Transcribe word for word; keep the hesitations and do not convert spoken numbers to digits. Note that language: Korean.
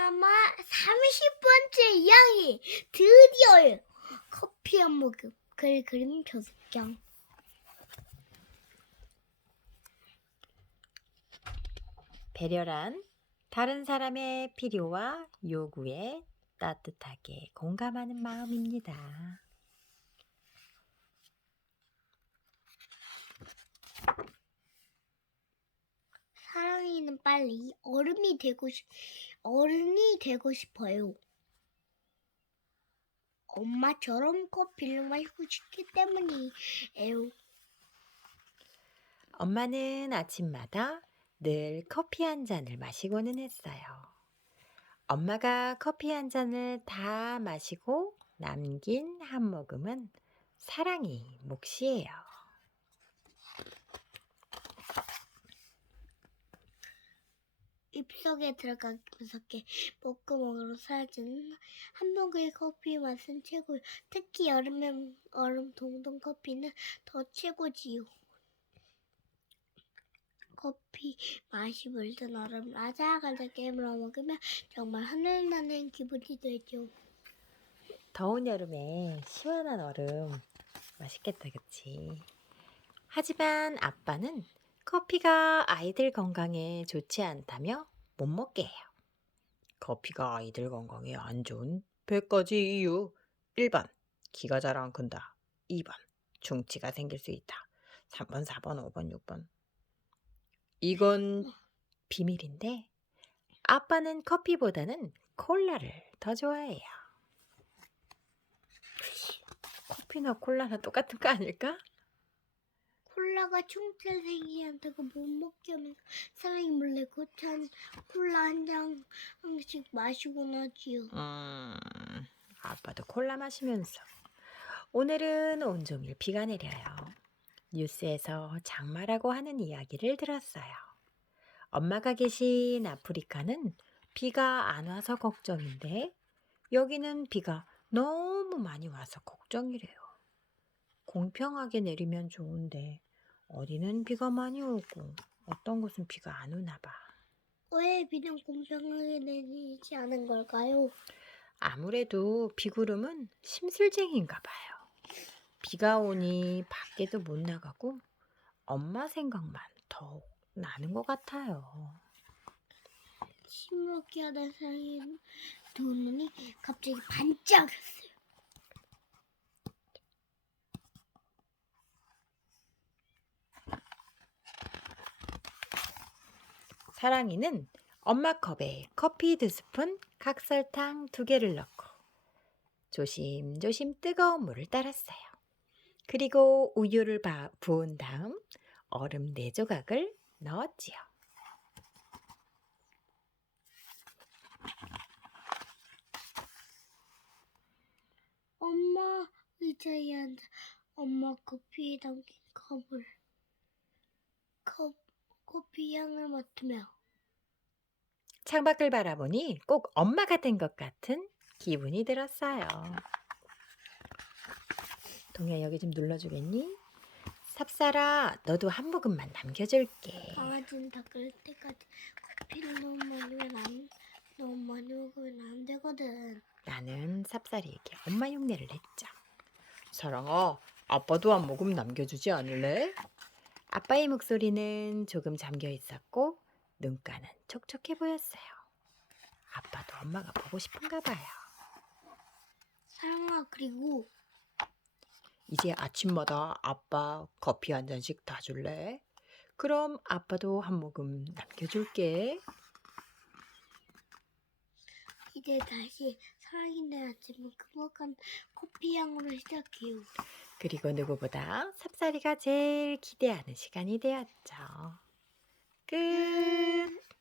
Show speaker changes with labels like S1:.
S1: 마마 삼십 번째 이야기 드디어요. 커피 한 모금 글 그림 교습경.
S2: 배려란 다른 사람의 필요와 요구에 따뜻하게 공감하는 마음입니다.
S1: 사랑이는 빨리 어른이 되고 싶 어른이 되고 싶어요. 엄마처럼 커피를 마시고 싶기 때문이에요.
S2: 엄마는 아침마다 늘 커피 한 잔을 마시고는 했어요. 엄마가 커피 한 잔을 다 마시고 남긴 한 모금은 사랑이 몫이에요.
S1: 입속에 들어가기 무섭게 목구멍으로 사라지는 한 모금의 커피 맛은 최고요. 특히 여름엔 얼음 동동 커피는 더 최고지요. 커피 맛이 물든 얼음을 아작아작 깨물어 먹으면 정말 하늘나는 기분이 되죠.
S2: 더운 여름에 시원한 얼음 맛있겠다, 그치? 하지만 아빠는 커피가 아이들 건강에 좋지 않다며 못 먹게 해요. 커피가 아이들 건강에 안 좋은 백 가지 이유. 일 번, 키가 잘 안 큰다. 이 번, 중치가 생길 수 있다. 삼 번, 사 번, 오 번, 육 번. 이건 비밀인데 아빠는 커피보다는 콜라를 더 좋아해요. 커피나 콜라나 똑같은 거 아닐까?
S1: 콜라가 충치를 생기게 한다고 못 먹게 하면서 사랑이 몰래 고찬 콜라 한 잔씩 마시곤 하지요.
S2: 음, 아빠도 콜라 마시면서. 오늘은 온종일 비가 내려요. 뉴스에서 장마라고 하는 이야기를 들었어요. 엄마가 계신 아프리카는 비가 안 와서 걱정인데 여기는 비가 너무 많이 와서 걱정이래요. 공평하게 내리면 좋은데 어디는 비가 많이 오고 어떤 곳은 비가 안 오나 봐.
S1: 왜 비는 공평하게 내리지 않은 걸까요?
S2: 아무래도 비구름은 심술쟁이인가 봐요. 비가 오니 밖에도 못 나가고 엄마 생각만 더욱 나는 것 같아요.
S1: 시무룩해 하던 사랑의 두 눈이 갑자기 반짝였어요.
S2: 사랑이는 엄마 컵에 커피 두 스푼, 각설탕 두 개를 넣고 조심조심 뜨거운 물을 따랐어요. 그리고 우유를 바, 부은 다음 얼음 네 조각을 넣었지요.
S1: 엄마 의자에 앉아 엄마 커피에 담긴 컵을 컵 커피 향을 맡으며
S2: 창밖을 바라보니 꼭 엄마가 된 것 같은 기분이 들었어요. 동희야, 여기 좀 눌러주겠니? 삽살아, 너도 한 모금만 남겨줄게.
S1: 강아지는 다 끓을 때까지 커피를 너무 많이 먹으면 안, 너무 많이 먹으면 안 되거든.
S2: 나는 삽살이에게 엄마 흉내를 냈죠. 사랑아, 아빠도 한 모금 남겨주지 않을래? 아빠의 목소리는 조금 잠겨 있었고 눈가는 촉촉해 보였어요. 아빠도 엄마가 보고 싶은가 봐요.
S1: 사랑아, 그리고
S2: 이제 아침마다 아빠 커피 한 잔씩 다 줄래? 그럼 아빠도 한 모금 남겨줄게.
S1: 이제 다시 살아있는 아침은 그먹한 커피 향으로 시작해요.
S2: 그리고 누구보다 삽살이가 제일 기대하는 시간이 되었죠. 끝.